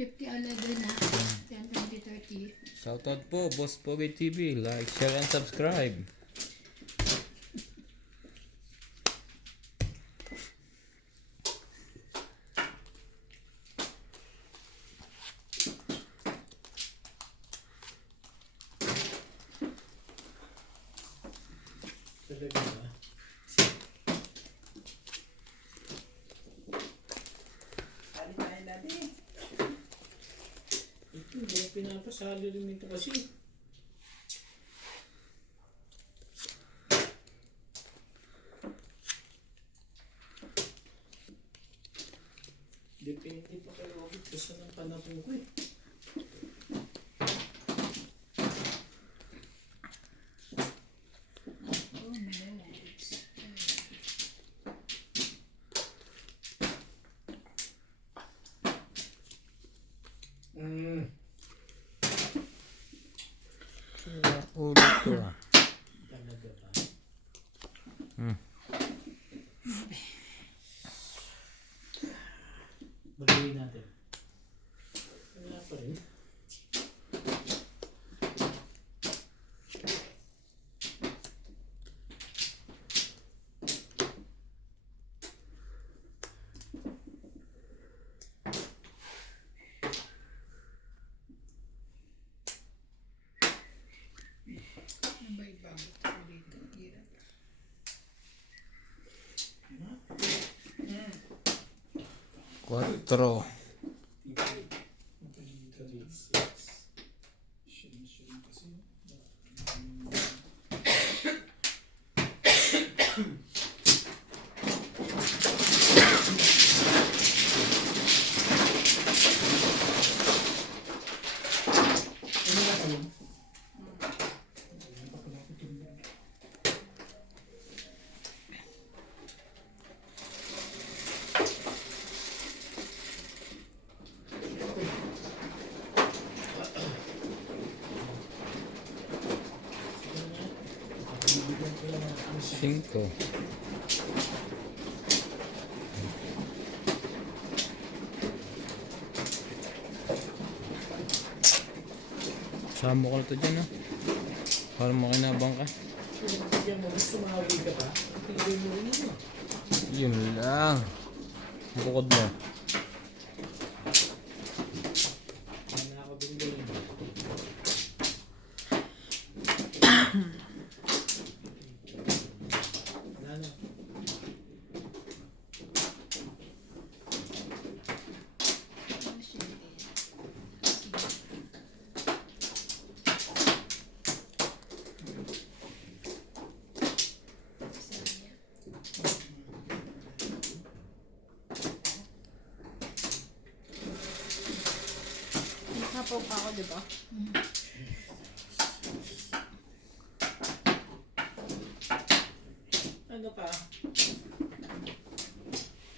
50 already na. 10, 20, 30. Shoutout po, Boss Pogi TV. Like, share, and subscribe. Talaga ba? Sali tayo dati. Ito, hindi na pinapasali rin ito kasi. Depende pa kayo ulit kasi ng panahon ko eh. Oh no. Ulit ko ah. Talaga ba? Bagay natin. Wala pa rin. Ano ba ibang ko dito? Hirap. Quattro. Cinco. Sama ko na to dyan, no? Para makinabang ka. Bigyan mo, gusto mahawi ka pa? Tingin mo rin yun. Yun lang. Bukod mo. Ano ako din din. Ano? Oh, shit. Sayang. Nakapaw pa ako, di ba? Ano pa?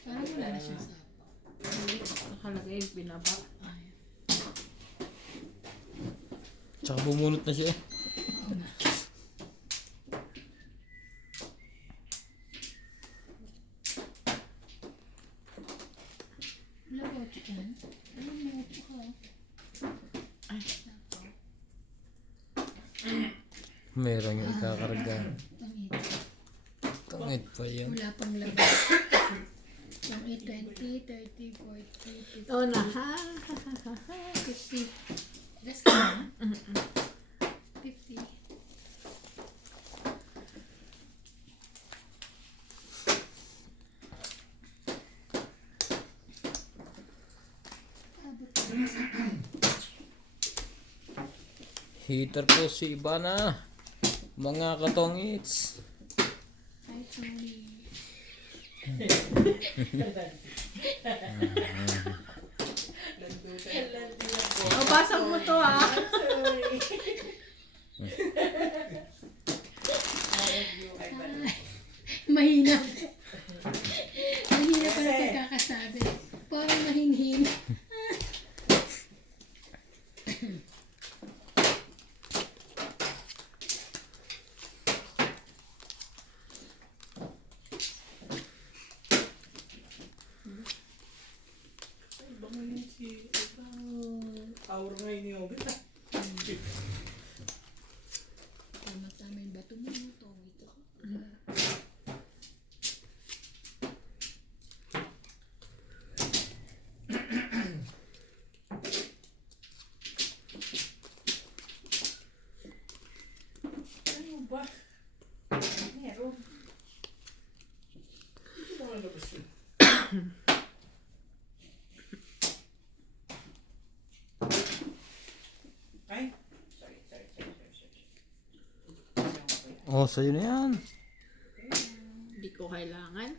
Parang wala na siyang sapaw. Nakalagay, binaba. Ay. Tsaka bumunot na siya eh. Oo na. Wala ba ito yan? Ano mo ito ka? Ay. Sapaw. Meron yung ikakarga. Pangit. Tangit pa yun. Wala pang labas. Pang 20, 30, 40, 50. Oo na, ha? 50. Last ka na? 50. Abot na. Heater po si Ibana. Mga katongits. Ay, sorry. O, basag mo to, ha? Mahina. Mahina pala pagkakasabi. Parang mahinhin. Bangayin si... Power ngayon yung ugat ah. Tama-tama yung bato mo. Ito. Ano ba? Meron. Hindi ko malabas yun. Ay? Sorry. Oh, sa'yo na yan. Hindi ko kailangan.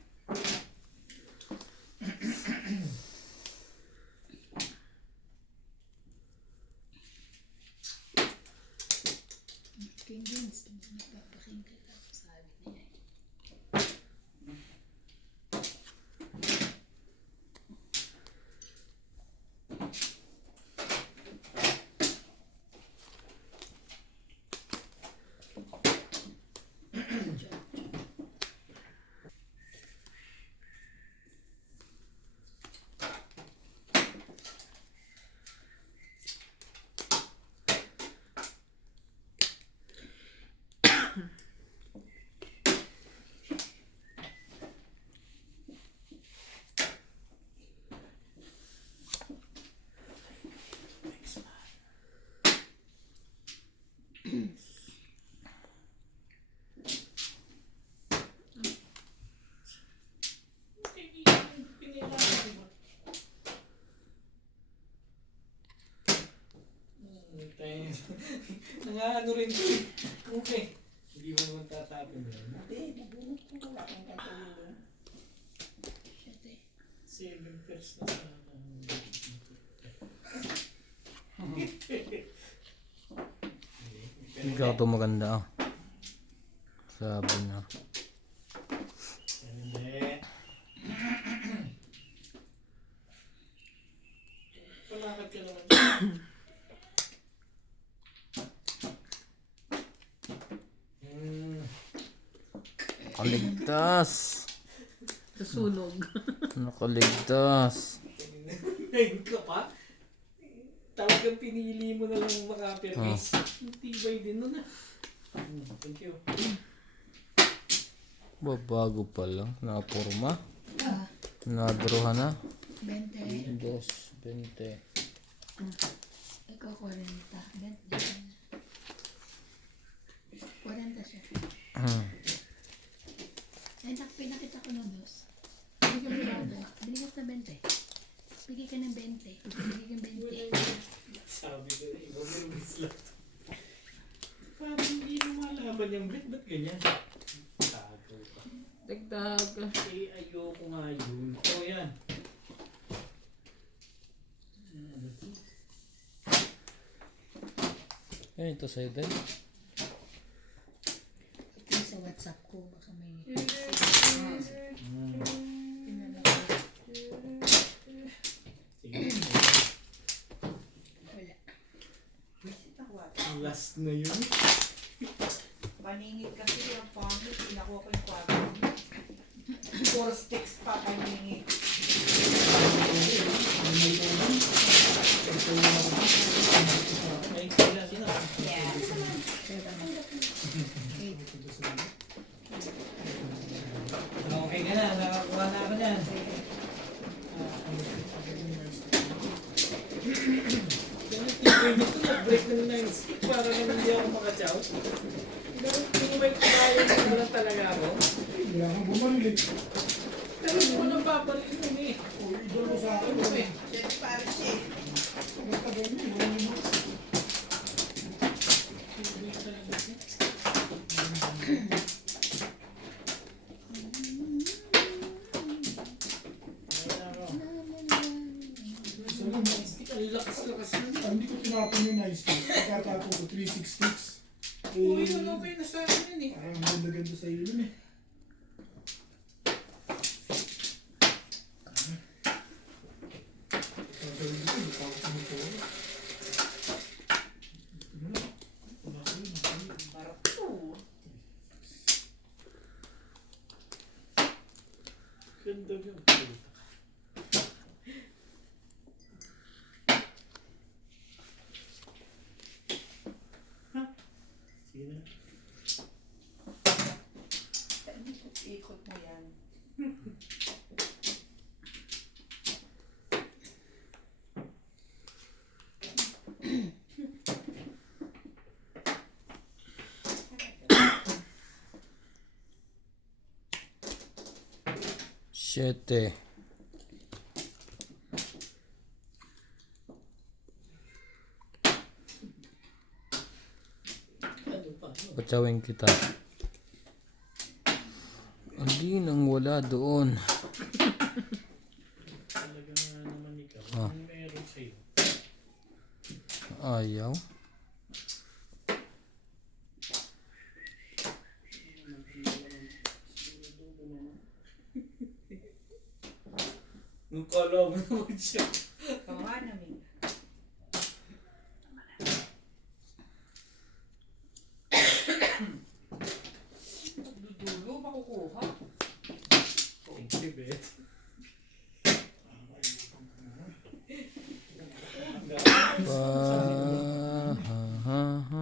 King Vince. Nagpapaking ka lang. Sabi niya. Nangaano rin ko eh. Okay. Hindi mo naman tatapin yun. Hindi, nabunot ko wala kang katulong. Shit eh. 7 pairs na sana. Ikaw to maganda ah. Sabi niya. Hindi. Palakad ka naman. Nakaligtas. Susunog. Nakaligtas. Ngayon ka pa? Talagang pinili mo na lang makapermis. Tibay din nun ah. Thank you. Babago pa lang. Napurma. Ah, Nadroha na. 20. 20. Ikaw 40. 20. 40 siya. Ay, pinakita ko na dos. Bigyan ka na 20. Bigyan ka ng 20. Bigyan ka ng 20. Sabi ko na iba mo yung islat. Parang hindi mo malaman yung bet. Ba't ganyan? Tago pa. Dagdag. Eh, ayoko nga yun. Ito yan. Ito sa'yo din. Ito yung sa WhatsApp ko. Baka may... Pinala ko. Sige. Wala. Visit ako at Ang last na yun. maningit kasi yung pangit. Pinakuha ko yung kwarto. 4 sticks pa maningit. Ay, sila sila. Yeah. 8. Okay ka na. Nakakuha na ako dyan. Tibay nito. Nag-break ng 9 stick para naman hindi ako makachaw. Kung may kumain ko lang talaga ako. Wala kang bumalik. Pero hindi mo nang babalik yun eh. O, idol mo sa akin. Ano eh? Jet Paris eh. Matagal mo, wala mo mas. Isa lang 9 stick. Ang lakas-lakas na. Hindi ko tinapon yung nice stick. Pagkatapo ko 366. Uy, yun okay na sa akin yun eh. Parang ganda-ganda sa ilon eh. Tatawin ko, hindi pa ako tumuturo. Barako. Ganda yun. 7. Ano pa? Patsawin kita. Hindi nang wala doon. Talaga nga naman ikaw. Ah. Anong meron sa'yo? Ayaw. Nung kala mo naman siya. Kawa namin. Dudulo, makukuha. Thank you, Beth.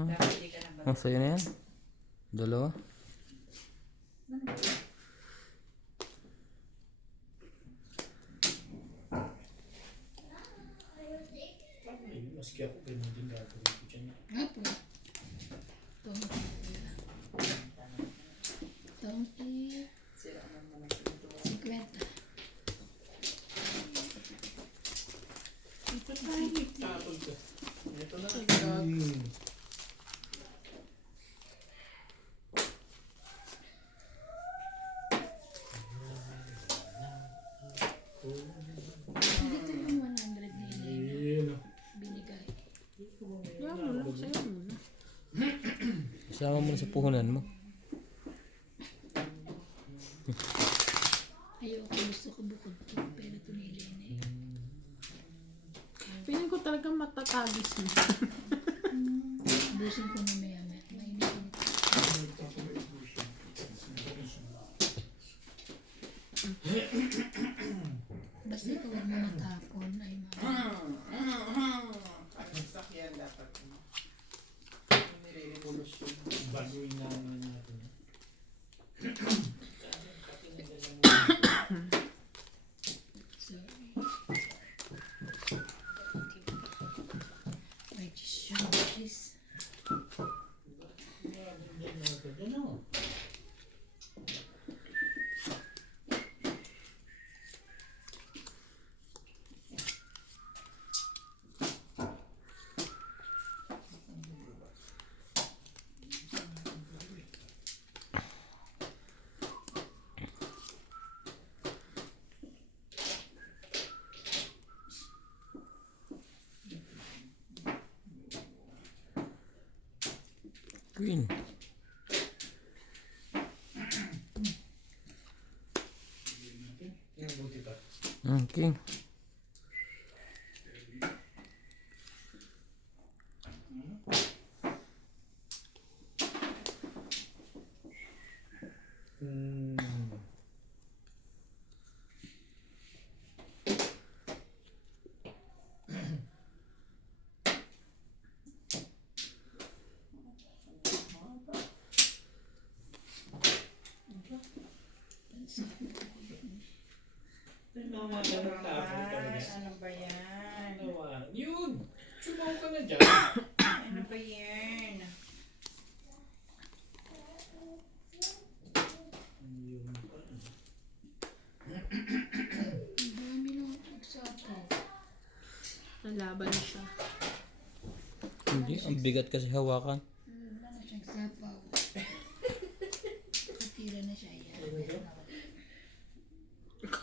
Dapat di ka na ba? Ang sa'yo na yan? Dalawa? Maski ako, ganun din gagawin ko dyan. Nga po. Tongki. Sira naman ang pinto. 50. Ito tayo, tapon ka. Ito na. Dito yung 100 na Ayun. binigay. Yan mo lang, sa'yo muna. Kasama mo na sa puhunan mo. Ayoko, gusto ko bukod to. Pero tumili na eh. Feeling ko talagang matatagis mo. Ubusin ko na maya maya. Mainit-init. Basta ikaw huwag mo matapon. Ay, Ang sakyan dapat mo. Nire-revolusyon. Baguhin na naman natin. sorry. Ay, just please. Ano? Queen. Yung buti pa. Okay. Ano ba yan? Yun! Sumaw ka na dyan. Ano ba yan? Ang dami nung nagsapaw. Nalaban siya. Hindi, ang bigat kasi hawakan. Wala na siyang sapaw. Katira na siya yan.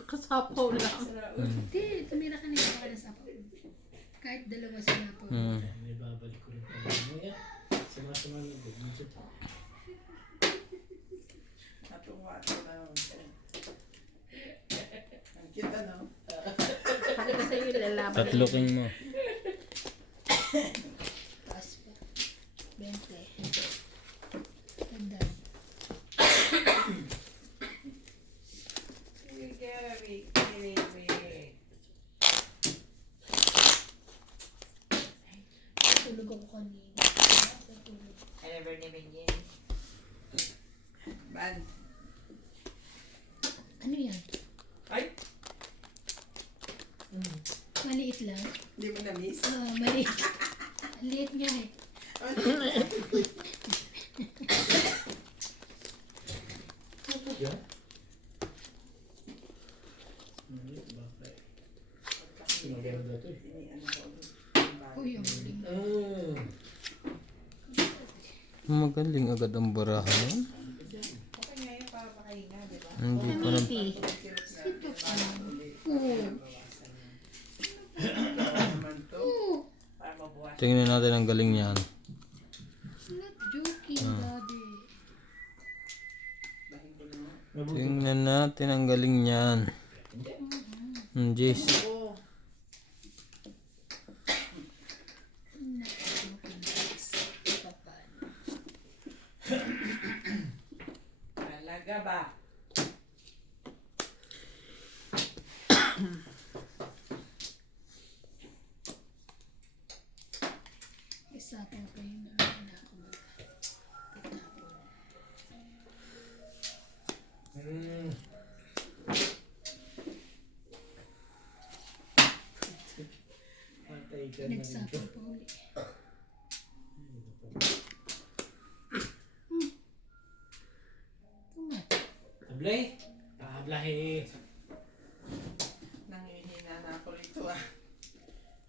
Kasapaw lang. Hindi, tumira ka na yung baka ng sapaw. Kahit dalawa sinapaw. May babalik ko rin pala. Mamaya, sama-sama na doon. Natuwa ito lang. Ang cute ano? Sabi ko sa'yo, lalaban. Tatloking mo. Taas pa. 20. Tandaan. Gary. Tulog ako kanina. Tulog. I never yan. Ban. Ano yan? Ay! Maliit lang. Hindi mo na-miss? Maliit. Liit nga eh. Yan. Magaling agad ang barahan yun. Okay nga yun para makahinga, di ba? Hindi pa na... Ito pa. Oo. Para mabuhat. Tingnan natin ang galing niyan. Not joking, daddy. Tingnan natin ang galing niyan. Jeez. Oo. Not joking, guys. Papan. Talaga ba? Isa pa pa yun na ako mag-tapon. Patay ka na. Nagsapon pa uli. Tumat. Tablay? Tablahe. Nangihina na ako rito ah.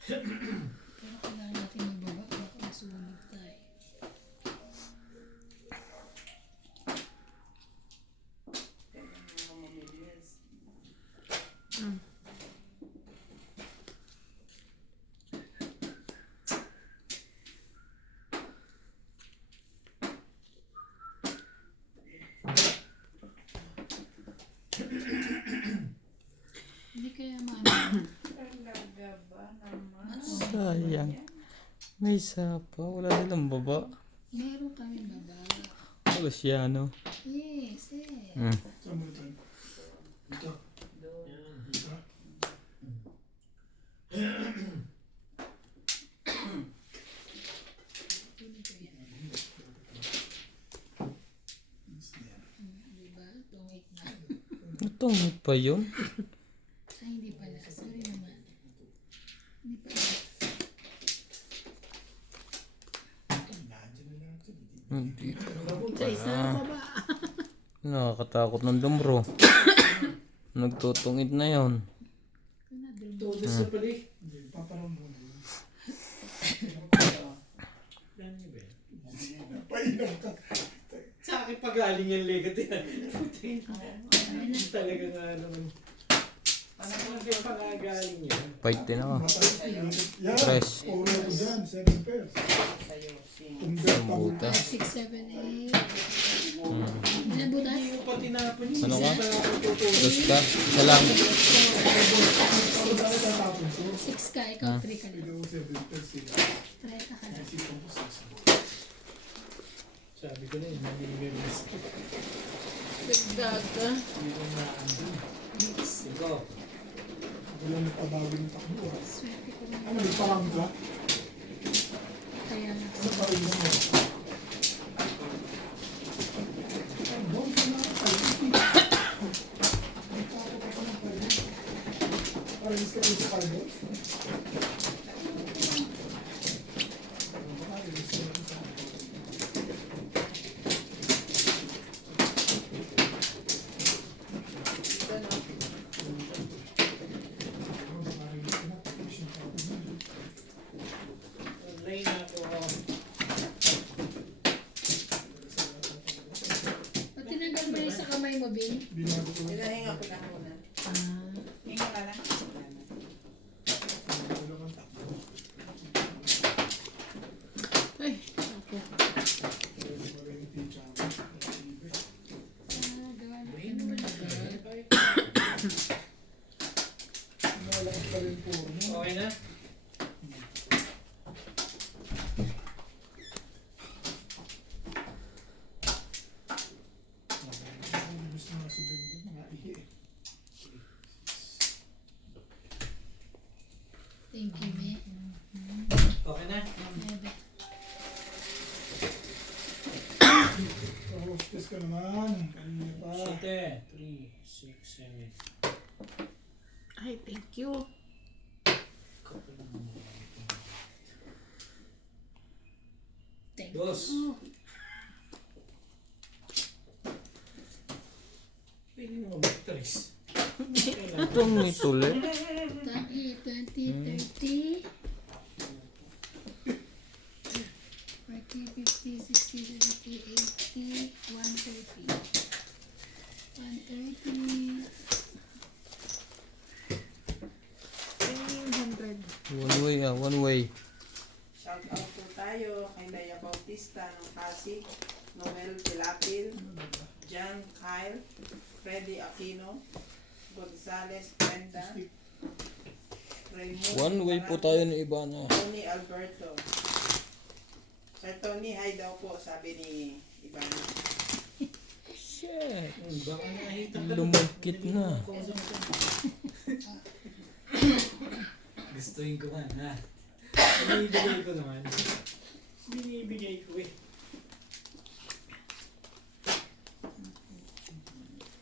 Pero kailangan natin magbaba. Baka masunog tayo. Kailangan mo mabilis. Hindi kaya maano. Talaga ba naman? Sayang. May sapa. Wala nilang baba. Meron kami baba. Wala siya, no? Yes, yes. Saan mo ito? Ito. Ito. Diba? Tungit na. Natungit pa yun. Ay, hindi pala. Sorry naman. Hindi pala. Hindi pa. Isa pa ba? Nakakatakot ng dumro. Nagtutungit na yon. Todo sa pala eh. Hindi, paparang mo. Dami niyo ba? Painom ka. Sa akin pagaling yung legat yan. Hindi talaga nga naman. Sa akin pagagaling yan. Fight din ako. Mataas yun. Yan. Fresh. Puro ko dyan. 7 pairs. Sa'yo, sing. Kumbet Ang pa butas. 6, 7, 8. Ilan butas? Hindi ko pa tinapon yun. Ano ka? Isa pa ako tutulog. Dos ka? Isa lang. Ako dahil tatapon ko. 6 ka, ikaw 3 ka lang. Ikaw 7 pairs sila. 3 ka lang. Isipon ko 6. Sabi ko na yun, nangyayari. Dagdaga. Hindi ko naandun. Sige. Wala na pabawin ng takbo. Swerte ko lang. Ano, may parang ka? Kaya nga. Ano pa rin mo? Doon ka na. Paris ka rin sa Carlos? Online na ako. Pag tinanggal mo yun sa kamay mo, Bin, Binago ko lang. Pinahinga ko lang muna. Hinga ka lang. Binago lang ang takbo. Ay, ako. Marente, tsaka. gawa na ka naman agad. Malakas pa rin po. No? Okay na? Gusto nga si Ben din, mga ihi eh. Thank you, me. Okay na? Bebe. Hostess ka naman. Kanina pa. 7, 3, 6, 7. Ay, thank you. Thank Dos. you. Pwede mo mag-trace. Tungit ulit. 20, 30. 40, 50, 60, 70, way. Shout out po tayo kay Lea Bautista ng Pasig, Noel Pilapil, John Kyle, Freddy Aquino, Gonzales Brenda, Raymond One way po tayo ng iba na. Tony Alberto. Sir Tony, hi daw po, sabi ni Ivana. Shit. Baka nakita ka. Lumagkit na. Gustuin ko man, ha? Binibigay ko naman. Binibigay ko eh.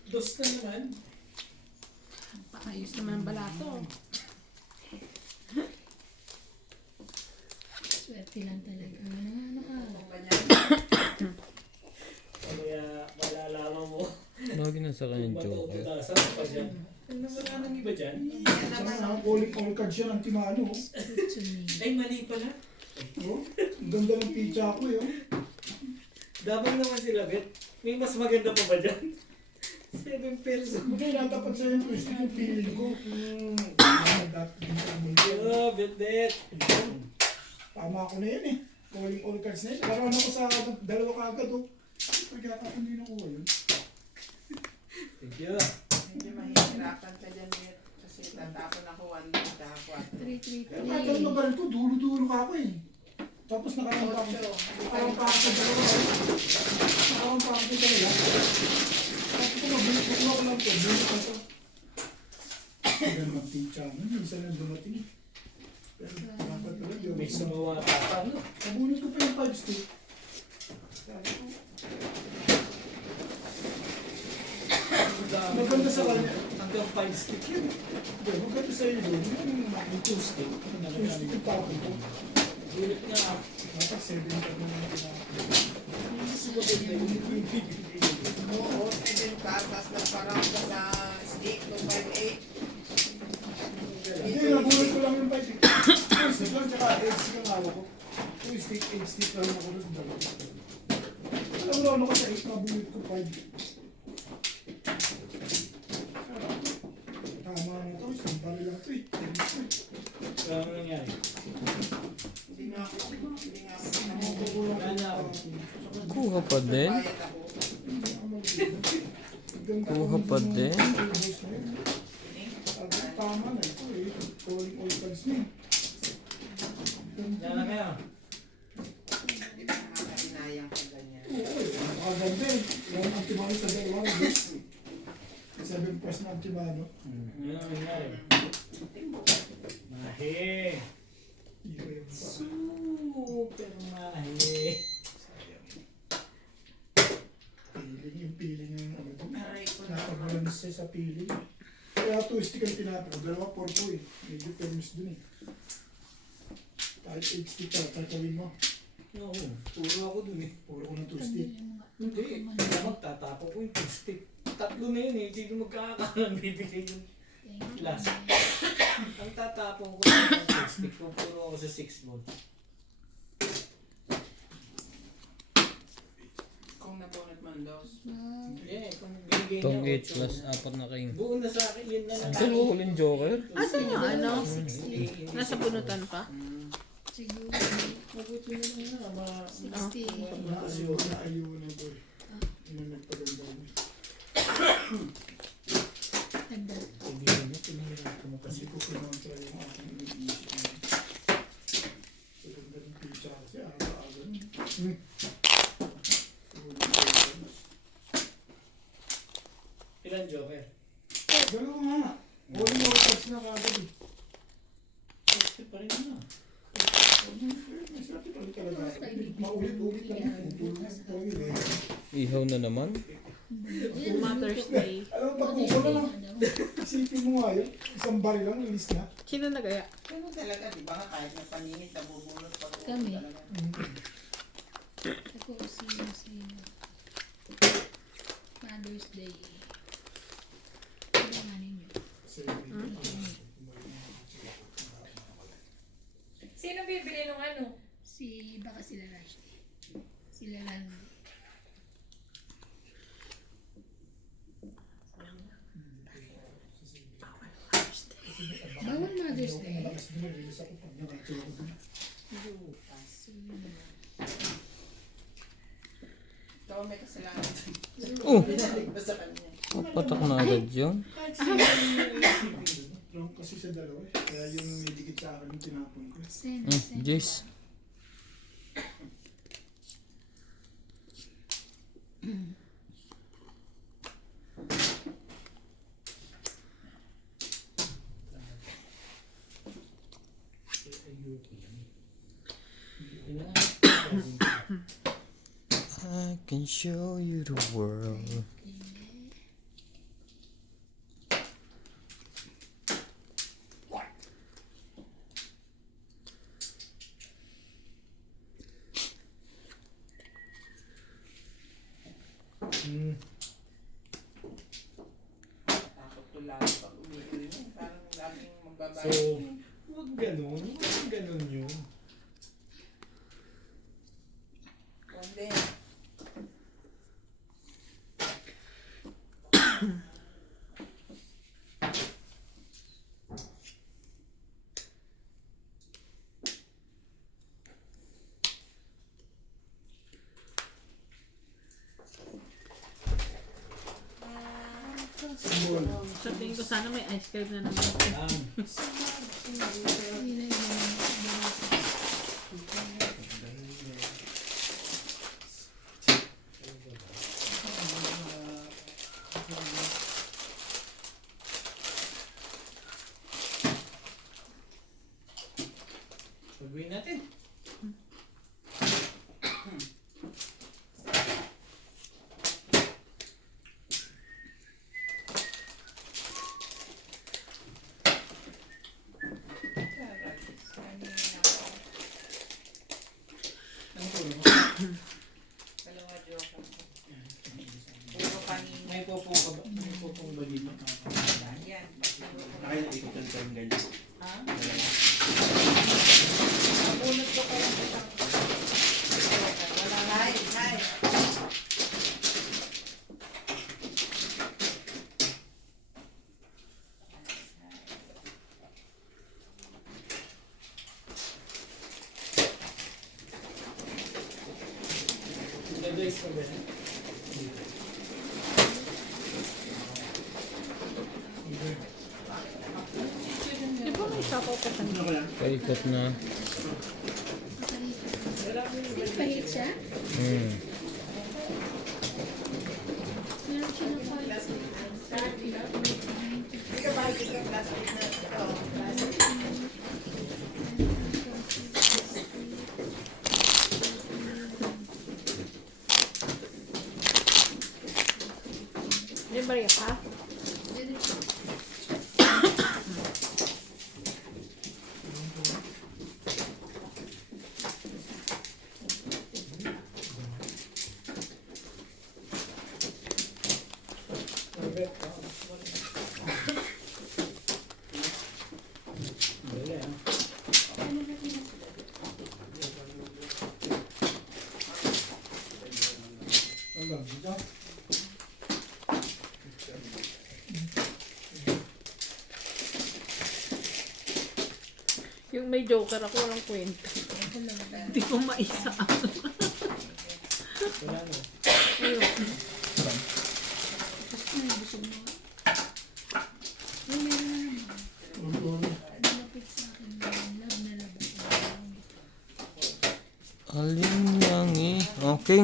Dos na naman. Paayos naman ang balato. Swerte lang talaga. Ano ka? Ano ba niya? Kaya malalaman mo. Lagi na sa kanyang joker. Matututasan pa dyan. Ano naman wala nang iba dyan? Yan naman Saka calling all cards yan ang Timano. Kutsumi. Ay, mali pala. Oh, ang ganda ng pizza ko yun. Dabang naman sila, Bet. May mas maganda pa ba dyan? 7 pesos. Hindi, natapat sa yung twist yung feeling ko. Oh, Bet. Tama ako na yan eh. Calling all cards na yun. Parang ako sa dalawa kagad oh. Pagkaka ako hindi nakuha yun. Thank you. medyo mahihirapan ka dyan, Bet. Kasi tatapon ako 1 minute ako at 3-3-3. Kaya na ba ito? Dulo-dulo ka ako eh. Tapos nakarampa ako. 8. Nakarampa ako sa dalawa eh. Nakarampa ako sa dalawa. Tapos ko mabilis ko lang ito. Bulit na ito. Kaya mag-teacha mo. Minsan lang dumating. Pero dapat pala. di ako May sa- sumawa pa. No? Nabunot ko pa yung 5 stick. Sabi ko, maganda sa kanya. Hanggang 5 stick yun. Hindi, maganda sa iyo doon. Yung 2 stick. 2 stick yung tapon ko. Gulit nga ako. Dapat 7 ka na naman tinapon. Mas maganda yung bibigay. Oo, 7 ka, tapos nagparang ka sa stick, no 5-8. Hindi, nabunot ko lang yung 5 stick. 2 stick lang, tsaka 8 stick ang hawak ko. 2 stick, 8 stick lang ako doon sa dalawa. Alam mo, ano ko sa 8, nabunot ko 5. Tama na ito, isang bali lang ito eh. Kaya ano nangyari? Hindi nga ako Nakukulang Wala na ako. Kuha pa din. bayad ako. Kuha pa din. Tama na ito eh. Calling all cards na eh. Yan na kaya. Hindi ba nakakainayang ka ganyan? Oo eh. Nakaganda eh. Yung antimano sa dalawa. 7 plus na antimano. Yan ang nangyari. Mahe. Iba yung Super mahe. feeling. Yung feeling yung ano doon. Aray ko na. Nakabalanse sa feeling. Kaya 2 stick ang tinapos. Dalawa 4 eh. Medyo permis dun eh. Kahit 8 stick ka, tatawin mo. Oo, puro ako dun eh. Puro ko ng 2 stick. Hindi, magtatapon ko yung 2 stick. Tatlo na yun eh, sino magkakakalang bibigay yung last. Ang tatapon ko yung 2 stick ko, puro ako sa 6 mode. Kung napunod man dos. Yeah, kung binigay Itong niya 8 plus 4 na king. buo na sa akin, yun na lang. Ito mo huling joker. Asan yung ano? Nasa bunutan pa? Siguro Mabuti na lang na, 60. Naayo na boy. Ano nagpaganda mo. Nagdal. Kaibigan niya, pinahirapan mo kasi. Kasi ko kinontra yung aking iniisip mo. Sa ganda ng pizza kasi aga-aga. Ilan joker? Dalawa nga. All in all cards na kagad eh. Pwede pa rin na. Masarap ito talaga. Maulit-ulit lang yun. Tulog na ito yun eh. Ihaw na naman. Mother's Day. Alam mo, pag-upo na lang. Isipin mo nga yun. Isang bari lang, ilis na. Sino nagaya? Ano talaga, di ba nga kahit na paninit, nabubulot pag Kami. talaga. Ako, sino. Father's Day. Ano nga ninyo? Sino bibili nung ano? Baka sila Rushdie. Sila Landy. Bawal Mother's Day. Malakas din, ilis ako pag nakatulog. Ikaw may kasalanan. Oh! Binalik ba sa kanya? Patak na agad yun. Kahit sino yung isipin ko. Wrong kasi sa dalawa eh. Kaya yung may dikit sa akin yung tinapon ko. Sen, sen. Jace. I can show you the world. Takot ko lalo pag umiinom. Parang laging So, magbabayad. huwag ganun yun. Kundi. Sa tingin ko sana may ice cream na naman. Yan. Hindi na yun. Gagawin natin. Ano po? Dalawa joke. Puro kanina. May popong ka ba? May popong ba dito? Yan. Kaya ikutan ko yung ganyan. Ha? Nabunod ko kaya isang. Wala na. Hi. Gagawin ko ba yan? Di ba may shop pa siya? Ano kaya? Paikot na. Pahit siya? Meron siya ng pahit. Hindi ka ba yung plastic na ito? May bariya pa? Alam, dito. Yung may joker ako walang kwenta. Hindi ko maisa. Wala na. Ayun. Ay, busog mo. Ay, meron na naman. Malapit sa akin. Love na love ako. Alin yang okay.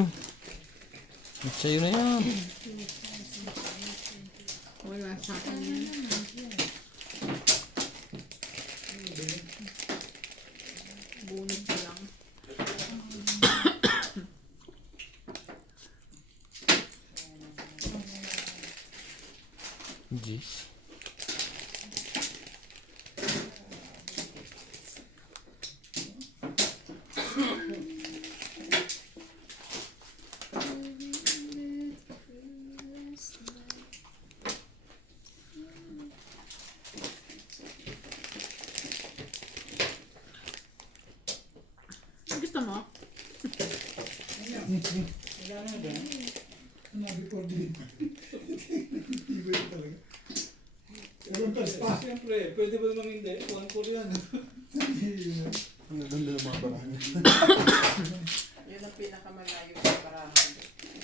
Sa'yo na yan. Wala sa akin Ano yan. naman siya? Bunod ko lang. Jeez. Gusto mo? Wala na ba? Ano, before din. Iba yun talaga. Pero pa. Siyempre, pwede ba namang hindi? 1-4 yan. Ang ganda ng mga barangay.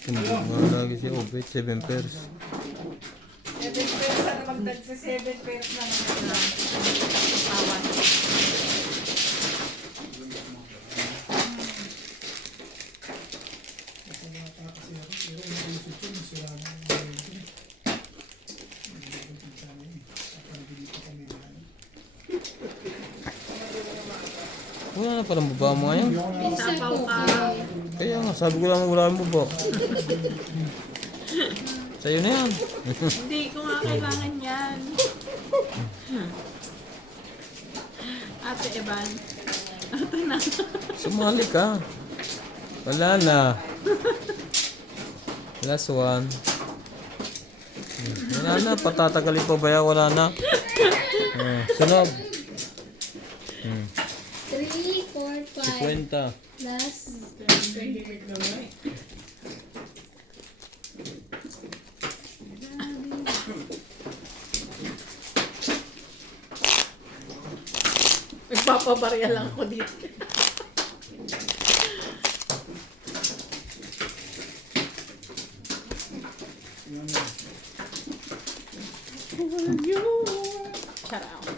Lagi si Obet, 7 pairs. 7 pairs na magdag sa 7 pairs na naman. Awan. Kasi bata kasi ako, pero inisip ko, nasira na yung gawin ko. Hindi ko pinsala yun. Parang hindi pa kami na. Wala na palang baba mo ngayon. Hindi ako na Isapaw ka. Kaya nga, sabi ko lang wala yung baba. Sa'yo na yan. Hindi ko nga kailangan yan. Ate Evan. Sumali ka. Wala na. Last one. Wala na, patatagalin pa ba yan? Wala na. Sunog. 3, 4, 5. 50. Plus. 28 na na eh. Nagpapabarya lang ako dito. Shout out.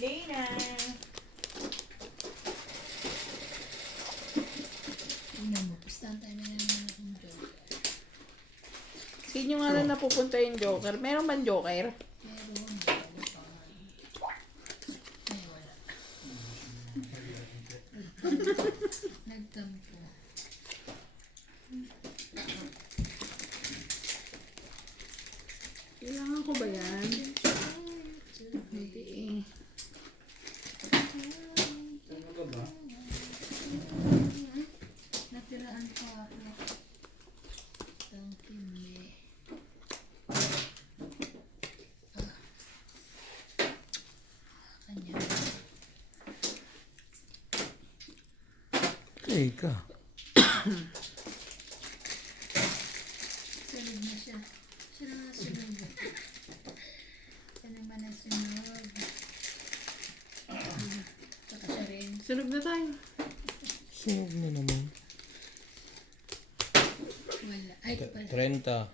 Lena. Tingnan mo, pustahan tayo na naman akong joke. Sino nga lang napupunta yung Joker? Meron bang Joker? Meron. Ay, wala. Nagtampo. Kailangan ko ba yan? Hindi eh. Ano ka ba? Natirahan pa ako. Tangkime. Kanya. Okay ka. Sunod na siya. Siya na nga sunod. Siya naman ang sunod. Saka siya rin. Sunog na tayo. Sunog na naman. Wala. Ay, pala. 30.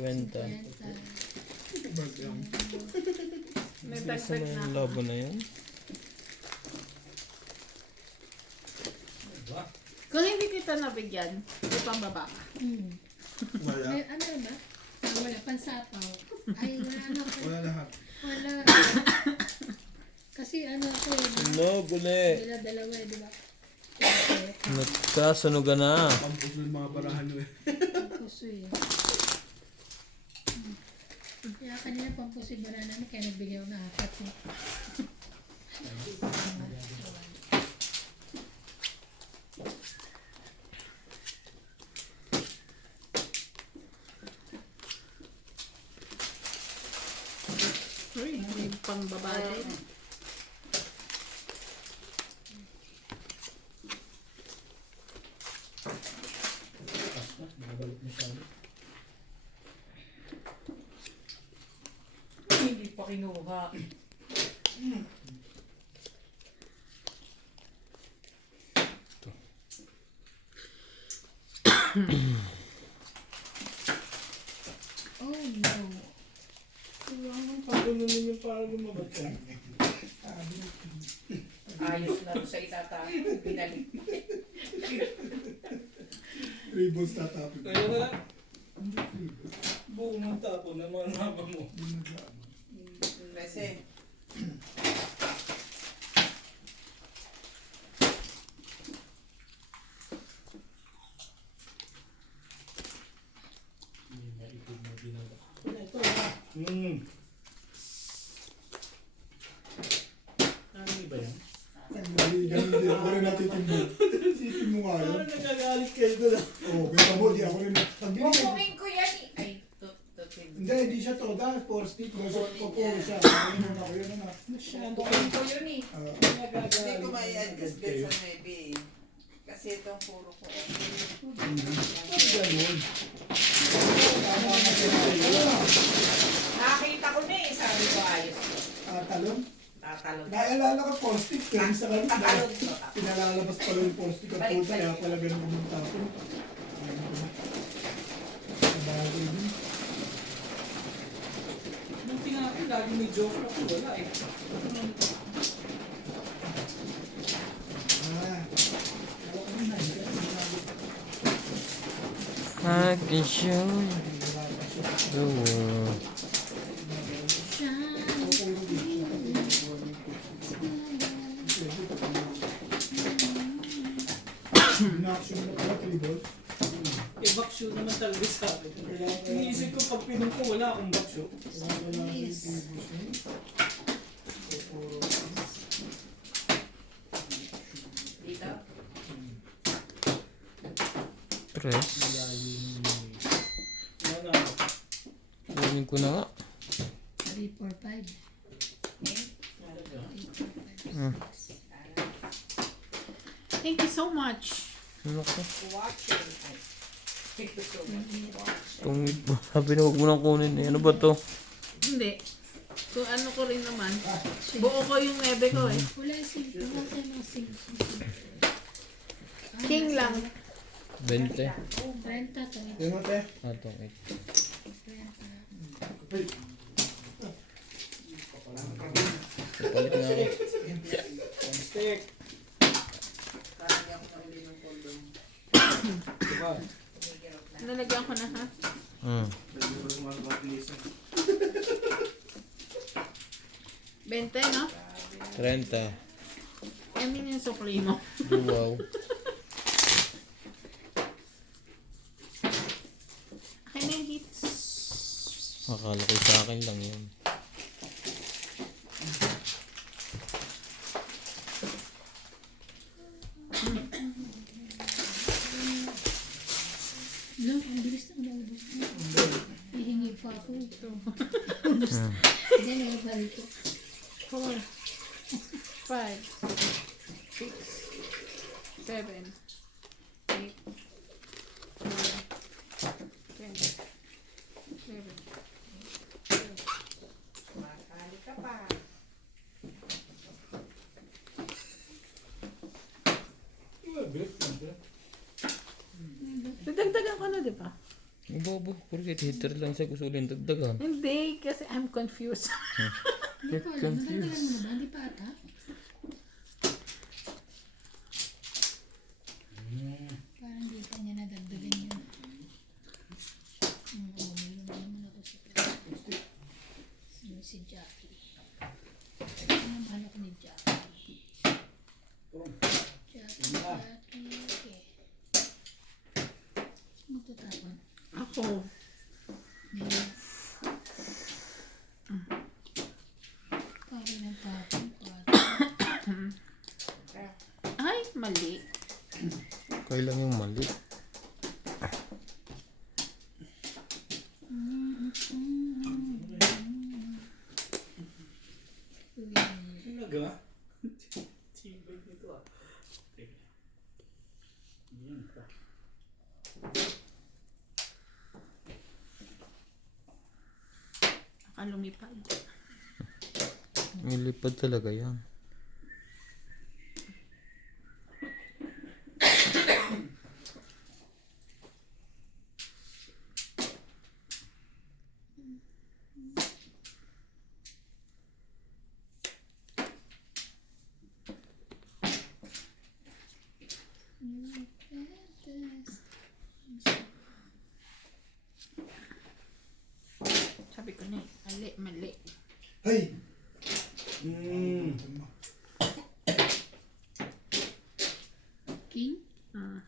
20. May Bilis dagdag naman na yung ako. labo na yun. Kung hindi kita nabigyan, may pambaba ka. Hmm. Wala. May, ano na ba? Ah, wala. Pansapaw. Ay, wala na ako. Wala lahat. Wala. Kasi ano ako eh. Sunog ulit. Dalawa eh, di ba? Nagkasunugan na. Pampos ng mga barahan mo eh. Pampuso eh. Kaya kanina pampuso yung banana namin, kaya nagbigay ako ng 4 eh. Uy, may pambaba din. Hindi pa kinuha. Oh no. Pagod na naman para lumabas ka. Ayos na rin sa itatapon. Binalik. Ribbons tatapin. Kaya nga, buong magtapon na mga naba mo. Kasi, Ano ba yan? Ganun din. Ako rin natitimbol. Isipin mo nga yun. Parang nagagalit kayo doon. Oo, kita mo, di ako rin. Pag binigay. kukumin ko yan eh. Ay, tutin. Hindi, hindi siya to. Dahil 4 stick. Masok ko po siya. Ayun ako yun na. Masyado Kukumin ko yun eh. nagagalit. Hindi ko may agad adjust kayo. sa maybe. Kasi itong puro ko. Ba't ganun? Tama nga siya. Nakakita ko na eh. Sabi ko ayos. Talong? Tatalon. Naalala ko, postik, pero sa kanila, Tatalon. pinalalabas pala yung postik at puta, kaya pala ganun kumagtapon. Sabagay din. Nung tinapin, lagi may joke ako. Wala eh. Ah, I can show you the world. in-action na pala, 3 balls. Eh, backshoot naman talaga sa akin. Iniisip ko pag pinong ko, wala akong backshoot. Dito. Press. Ano? Kunin ko na nga. 3, 4, 5. Hmm. Thank you so much. Ano ko? Watching. Thank you so much. Tungit mo. Sabi na huwag mo nang kunin eh. Ano ba to? Hindi. Kung ano ko rin naman. Buo ko yung nebe ko eh. Wala sing. Wala tayo mga sing. King lang. 20. 30 to. Yan mo, te. Ah, itong 8. 30. Kapalit na ako. Stick. Parang hindi ako nakili ng condom. Diba? Kumigirap na. Nalagyan ko na ha. Hmm. 20 no? 30. Yamin yung sukli mo. Wow. Akin na yung hits. Akala ko sa akin lang yun. No, ang bilis na naubos mo. Hihingi pa ako. Diyan yung balik ko. 4, 5, 6, 7, 8, 9, 10, 11, Makakali ka pa. Dadagdagan ko na, di ba? Bobo. Porkit hitter lang siya gusto ulit dagdagan. Hindi, kasi I'm confused. Hindi ko alam. Nadagdagan mo na ba? Hindi pa ata? Parang di pa niya nadagdagan yun. Oo, mayroon na naman ako sa si Jackie. Ano ang bahala ko ni Jackie? Jackie. Okay. Magtatapon. Ako. Ngayon. Kaya ng tapon. Ay, mali. Kailan yung mali? Talaga? Tibay nito ah. Yan pa. Nakalumipad. Nilipad talaga yan. Sabi ko na eh. Mali, mali. Hey! King? Ah.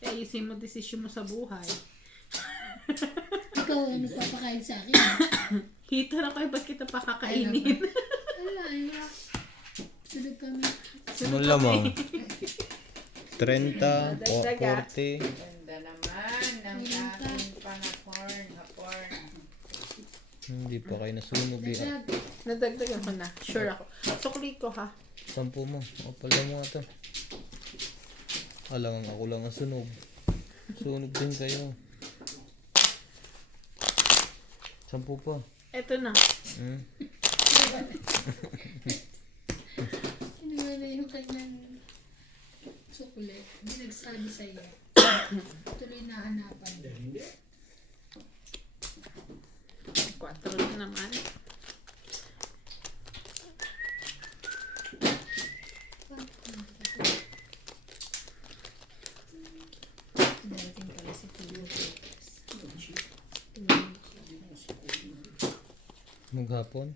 Kaya ayusin mo desisyon mo sa buhay. Ikaw ang nagpapakain sa akin. Hito na kayo, ba't kita pakakainin? Wala, wala. Sunod kami. Ano lamang? 30 o 40. Ganda naman ng aking panapon. Hapon. Hindi pa kayo nasunog eh. Dadag. Nadagdagan ko na. Sure ako. Sukli ko ha. 10 mo. O pala mo nga to. Alangan ako lang ang sunog. Sunog din kayo. 10 pa. Eto na. Hmm. Kinuha na yung kanyang sukuli. Hindi nagsabi sa'yo. Tuloy na hanapan. Hindi. 4 din naman. Darating pala si Tulog. Maghapon.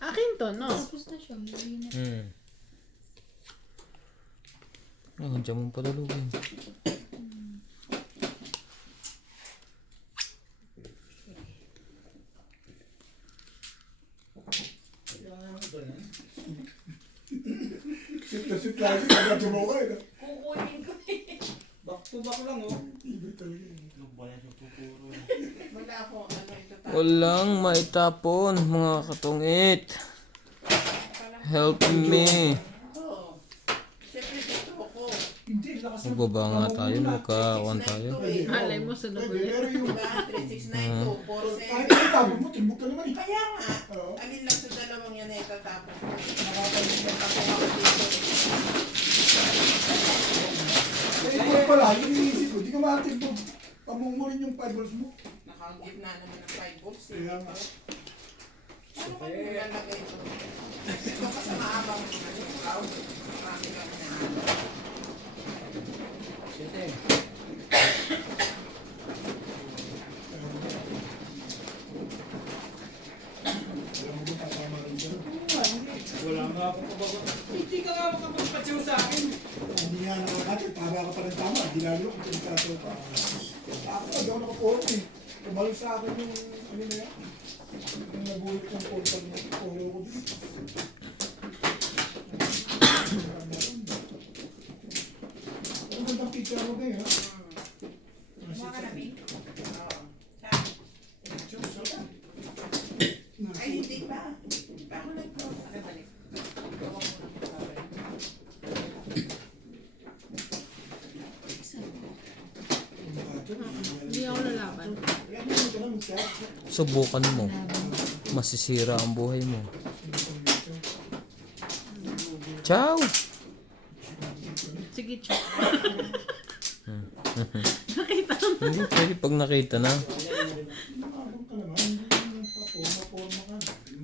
Akin to, no? Tapos na siya. Muli na. Diyan mong padalugin. Sit na sit lang. Agad tumawa eh. Kukunin ko eh. Back to back lang oh. Iba talaga eh. Wala akong ano ito tayo. Walang maitapon, mga katungit. Help me. Oo. Siyempre dito ako. Hindi, lakas na. Magbaba nga tayo, magka-1 tayo. Alay mo, sunod Pwede, ulit. pero yung... Diba? 3692, Kahit 47. ang tabi mo, timbuk ka naman eh. Kaya nga. Oo. Alin lang sa dalawang yan na itatapos ko. Nakakalimutan. Ako ako dito. Eh, ikaw pala, yung iniisip ko, di ka makatimbog. Pamumurin yung 5 balls mo. Nakagitna naman ng 5 balls eh. Kaya nga. Ano ba yung lalagay ito? Ito pa sa maabang ano, cloud. Marami kami na ano. Siyete. Alam mo kung tatama rin dyan. Wala nga akong kabagot. Hindi ka nga makapagpatsaw sa akin. Hindi nga nakakati, tama ka pa ng tama. Di lalo kung pinagkataw pa. Ako, hindi ako nakaporot eh. Tumalo sa akin yung, ano na yan? Yung nagulit ng portal mo. Polo ko din. Ang gandang picture mo ba ha? Kumuha ka na, Bing? Oo. Ay, hindi pa. Hindi pa ako nag-close. Okay, balik. Gawa ko ng cover. Isa po. Hindi ako lalaban. Subukan mo. Masisira ang buhay mo. Ciao! Sige, check. Hindi pwede pag nakita na.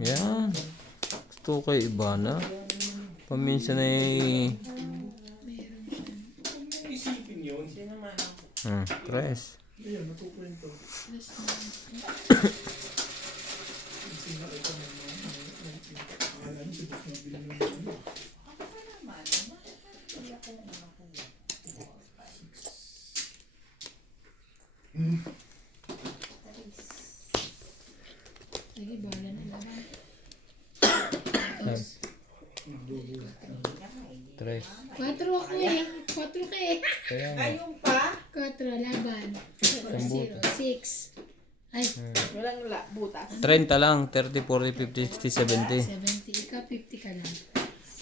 Yan. Gusto kay Ibana. Paminsan ay... Huwag mo isipin yun. Sino man ang Tres. Ayan, natukwento. Plus na. Akala niyo si Boss mabili ng ano. ako pa naman. Hindi ako ano ko. Sige, bahala na laban. Tres. 4 ako eh. 4 ka eh. Kaya nga. Ayun pa? 4 laban. 0, 6. Ay, Walang butas. 30 lang. 30, 40, 50, 60, 70. 70. Ikaw 50 ka lang.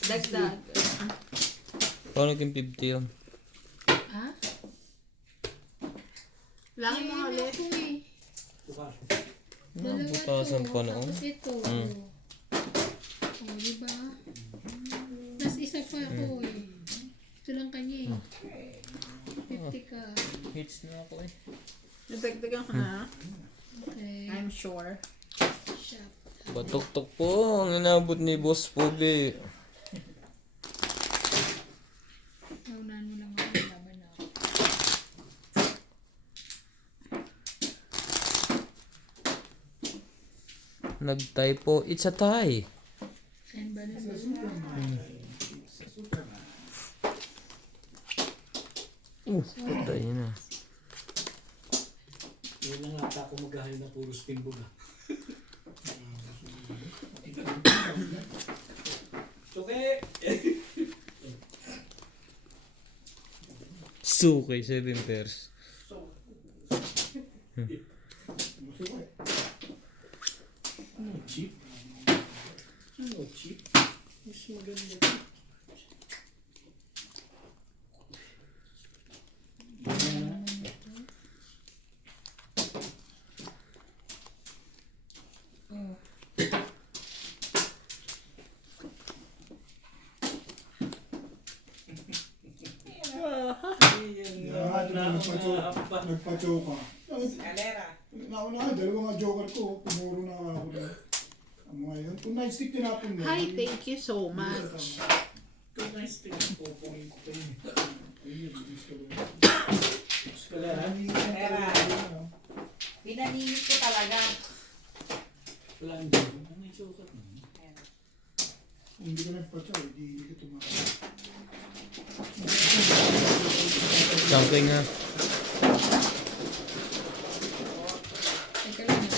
Dagdag. Paano naging 50 yun? Ha? Langin mo Ayun ulit. ako eh. Bukas. Dalawa to. Butasan pa noon. Tapos ito. Mm. Oh, diba? Mas isa pa ako eh. Ito lang kanya eh. 50 ka. Hits na ako eh. Nadagdagan ko na. Okay. I'm sure. Shop. Batok-tok po ang inabot ni Boss Pogi. Naunahan mo lang ako. Laban na ako. Nag-typo. It's a tie. Ayan ba na ba? Patay na. Yun lang ata ako maghahal na puro stimbog ah. Suke! Suki, 7 pairs. Ano cheap? Ano cheap? Mas maganda. Nagpa-choke ka. Galera. Nauna, dalawa nga joker ko. Pumuro na ako na. Ang mga yun. Kung nine-stick tinapon mo. Hi, thank you so much. Ito na yung stick. Pupungin ko pa yun. Ayun, gusto ko. Gusto ko lang. Galera. Pinaninit ko talaga. Wala ang dyan. Ano yung sukat mo? Ayan. Kung hindi ka nagpa-choke, hindi ka tumakot. Something nga. Teka lang ha.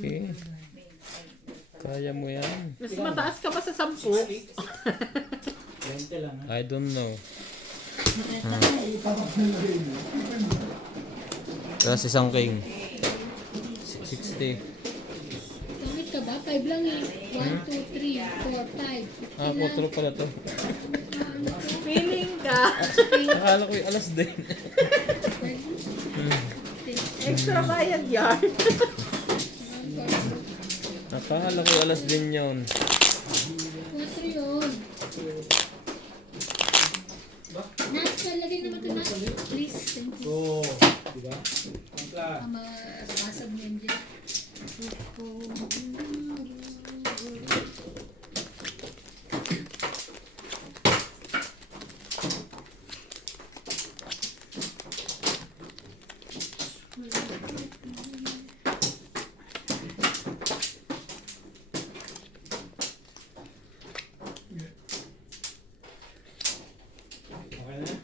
Okay. Kaya mo yan. Mas mataas ka pa sa 10. 20 lang ha. I don't know. Ay, tatak na rin. Tapos isang king. 60. Gamit ka ba? 5 lang eh. 1, 2, 3, 4, 5. Ah, 4 pala to. Feeling ka. Akala ko yung alas din. Extra bayad yan. Akala ko yung alas din yun. 4 yun. Nas, lagay naman ito Nas. Please, thank you. Go. Diba? Ang plan. Masasab mo yun dyan. Okay na?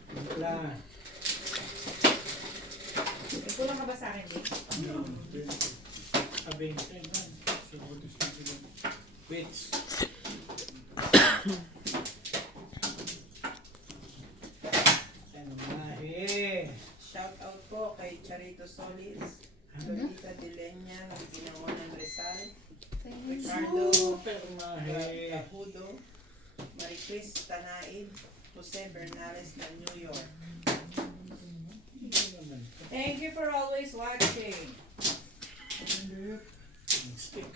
Ang plan. May kulang ka ba sa akin, Dick? Abing. Wait. Ano nga eh. Shout out po kay Charito Solis, Lolita Delenya ng Binangonan Rizal, Ricardo Super nga eh. Capudo, Maricris Tanaid, Jose Bernales ng New York. Thank you for always watching. Ang stick.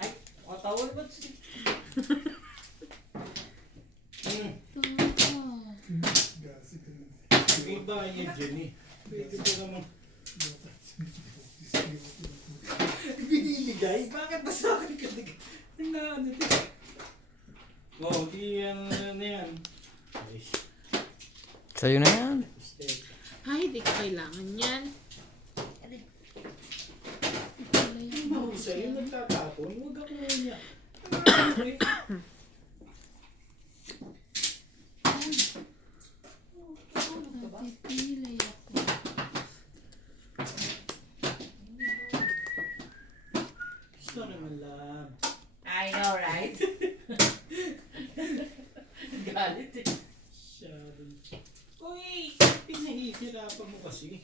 Ay, katawal ba't stick? Gasi ka na. Iba niya dyan eh. Pwede ba naman? Biniligay? Bakit ba sa akin ka? Tingnan ito. Oh, di yan na yan. Ay, Sa'yo na yan. stick. Ay, di ko kailangan yan. Mahusay yung nagtatapon. Huwag ako niya. Pipili ako. Gusto naman lab. I know, right? Galit eh. Masyadong. Uy! Pinahihirapan mo kasi.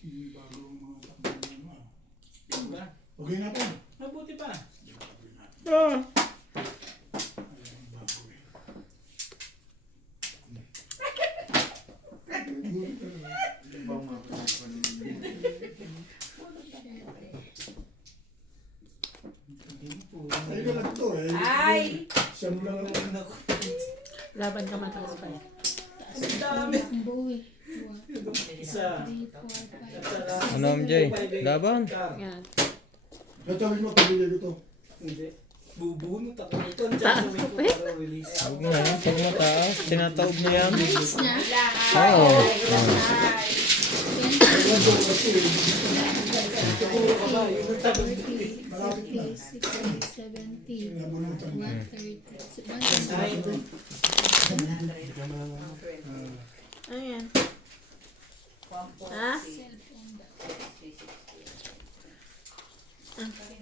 Hindi bago ang mga takbo mo. Diba? Okay na po. Mabuti pa. Ayun, bago eh. Ay, ka lang to eh. Ay! Siya mo lang naman ako. Laban ka mataas pa yan. Ang dami. Ang buwi. Isa. 3, 4, 5. Ano, MJ? Laban? Yan. Natawin mo, pabili ko to. Hindi. Bubunot ako. Ito ang gagawin ko para release. Huwag na yan. Pag mataas, tinataob na yan. Ayos niya. Oo. Puro ka ba? Yung nagtagal 50, 60, 70, Nabunutan. 130, 100. Ayan. Ha?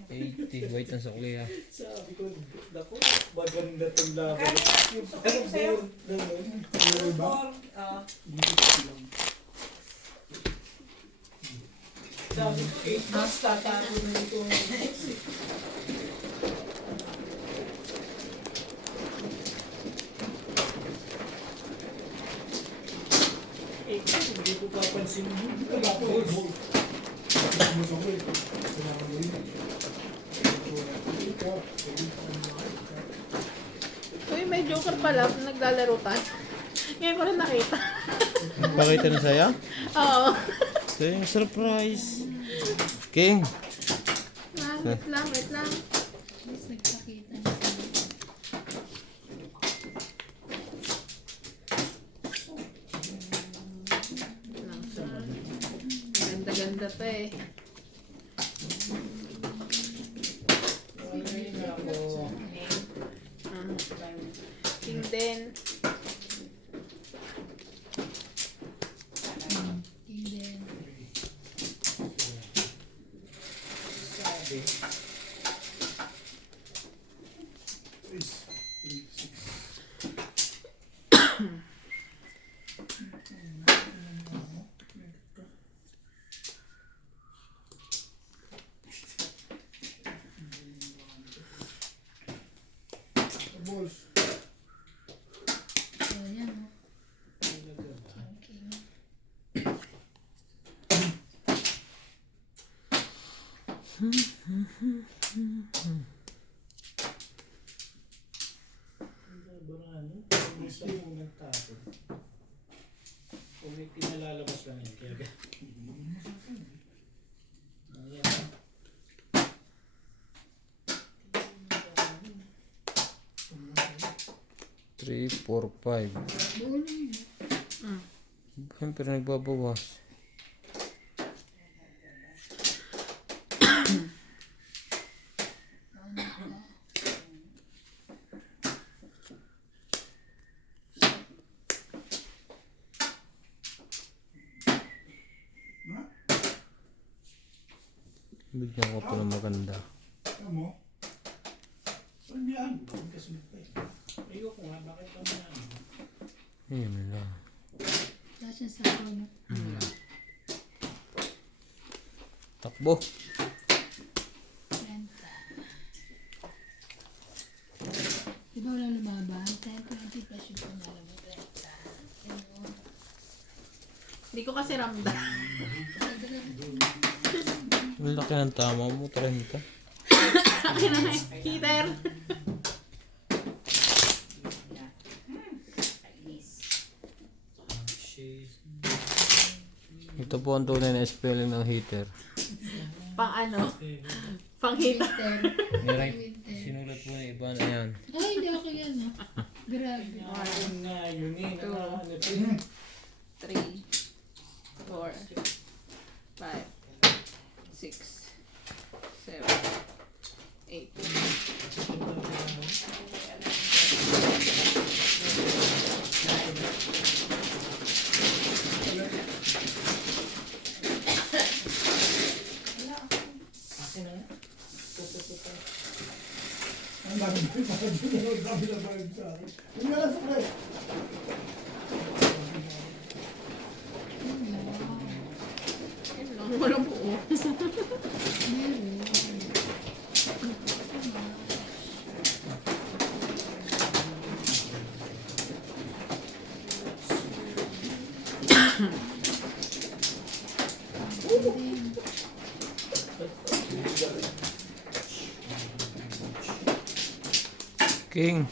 80. Wait ang sukli ha. Sabi ko, naku, maganda itong laban. Yung Okay, sa'yo. board na yun. Ano ba? Sabi ko, 8 months tatapo na ito. Hindi ko papansin yun. Wala po eh. Gusto ko eh. Salamat mo yun. Ikaw, sabi ko, ano ba? Uy, may joker pala. Naglalaro tayo. Ngayon ko lang nakita. Pakita na saya? Oo. Ito yung surprise. King. Wait lang, wait lang. Mas nagpakita na sila. Wait lang, sir. Ganda-ganda pa eh. Ah. King din. And then, Is 3, 6. Balls. so yan o. Okay. Gusto mo ng tapo. Kung may pinalalabas lang yan, kaya ayan. 3, 4, 5. Buo na yun. Siyempre nagbabawas. Bigyan ko pa ng maganda. Ano mo? Saan yan? Bakit kasunod pa eh? Ayoko nga, bakit pa na yan? Yun lang. Wala siya sa kono. Takbo. Renta. Di ba wala lumaban? 10, 20 plus yung pangalan mo. Renta. Ano? Hindi ko kasi ramdam. Ang laki ng tama mo, 30. Akin na heater. Ito po ang tunay na spelling ng heater. Pang ano? Pang heater. Meron sinulat po ng iba na yan. Ay, hindi ako yan ha. Grabe. Ayun nga, yun eh. Two. Ano ito eh. 3, 4, 5, 6, 7, 8. Akin na nga. Ang dami ba yung mga dito? Ang dami na ba yung sa akin? Hindi nga lang sa pre. Yun lang, walang buo. Meron. King.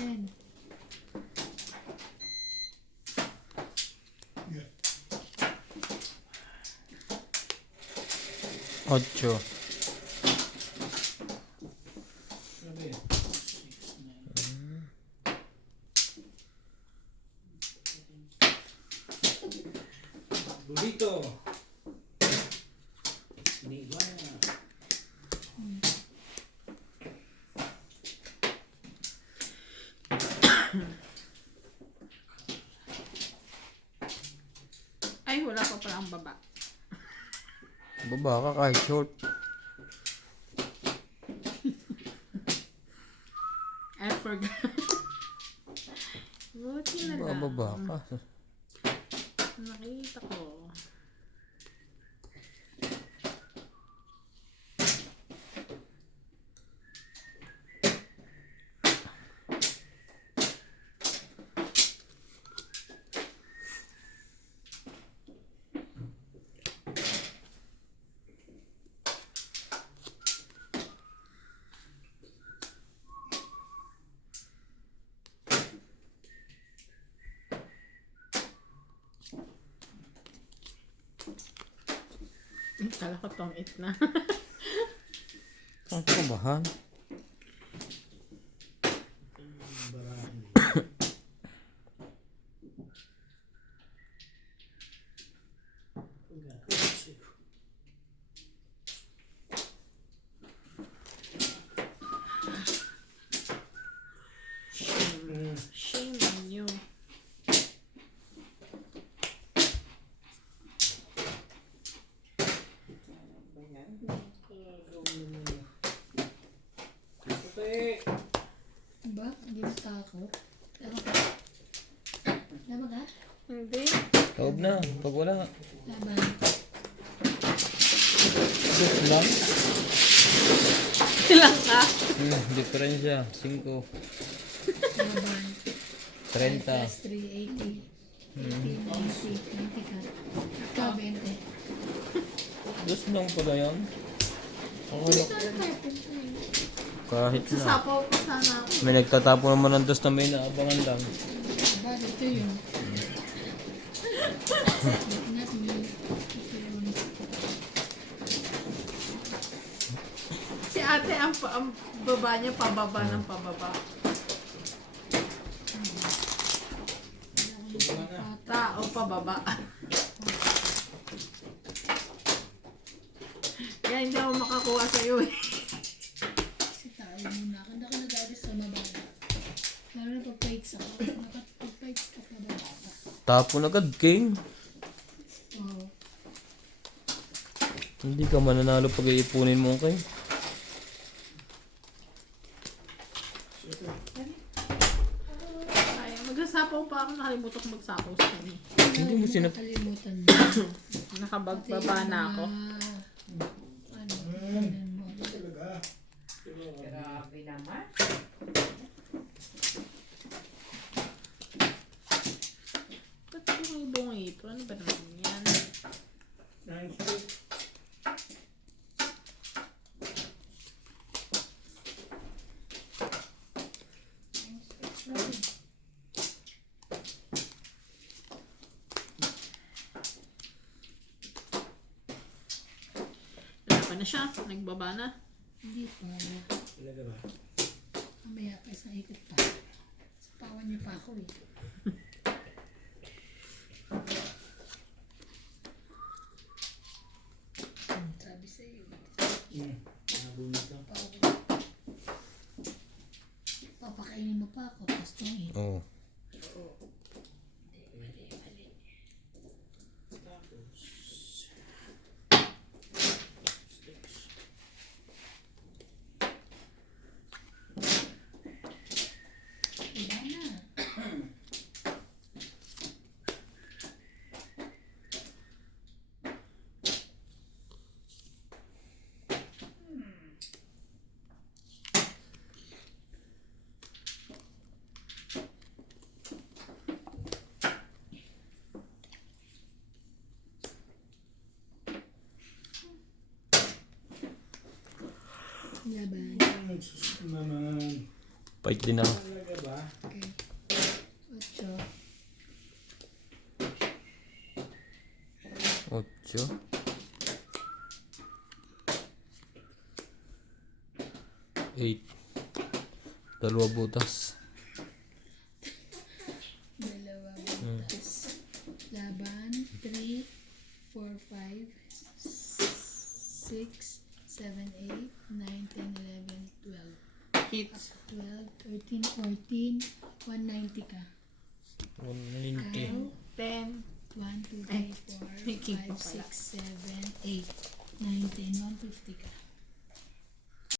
Yan. Ocho. Sabi yan. Burrito. Iniwan. Ay, wala pa pala ang baba. Baba ka kahit short. I forgot. Buti na lang. Bababa ka. Nakita ko. Kala ko tong it na. Ang kabahan. Shame on you. Ba yan? Puti. Ba? Hindi na takot. Tama ka? Tama ka? Hindi. Taob na. Pag wala. Laban. Sus lang. Ilang ka? Diferensya. 5. Laban. 30. Plus 3, 80. 80, 90 ka. Ikaw, 20. Dos lang pala yan. Okay lang. Saan tayo punta eh? Kahit na. Sasapaw ko sana ako. May nagtatapo naman ng dos na may naabangan lang. Ba, dito yun. Not me. Ito yun. Si ate, ang baba niya, pababa ng pababa. Tao, pababa. Kaya hindi ako makakuha sa iyo eh. Kasi tayo muna. Kanda ka nag-alis sa mababa. Lalo na pag-fights ako. Pag-fights ka pa ba? Tapon agad, King. Oo. Hindi ka mananalo pag iipunin mo, King. Ay, magsasapaw pa ako, nakalimutan ko magsapaw sa kanya. Hindi mo sinap- Nakalimutan mo. Nakabagbaba na ako. Ano? Tingnan mo. Talaga. Grabe naman. Ba't bumibong ito? Ano ba naman yan? Nine stick. Wala pa na siya. Nagbaba na. Hindi pa. Talaga ba? Mamaya pa isang ikot pa. Sapawan niyo pa ako eh. Sabi sa'yo. Nabunod lang. Papakainin mo pa ako. Gusto mo eh. Oo. Mali. Wala na. Laban. Ay, sus ko naman. Fight din ako. Talaga ba? Okay. 8. 8. 8. 2 butas. Dalawa butas. Laban. 3, 4, 5, 6, 7, 8, 9, 10, 11, 12. Hits. 12, 13, 14, 190 ka. 190. Ikaw, 10. 1, 2, Ay, 3, 4, may king pa 5, pala. 6, 7, 8, 9, 10, 150 ka.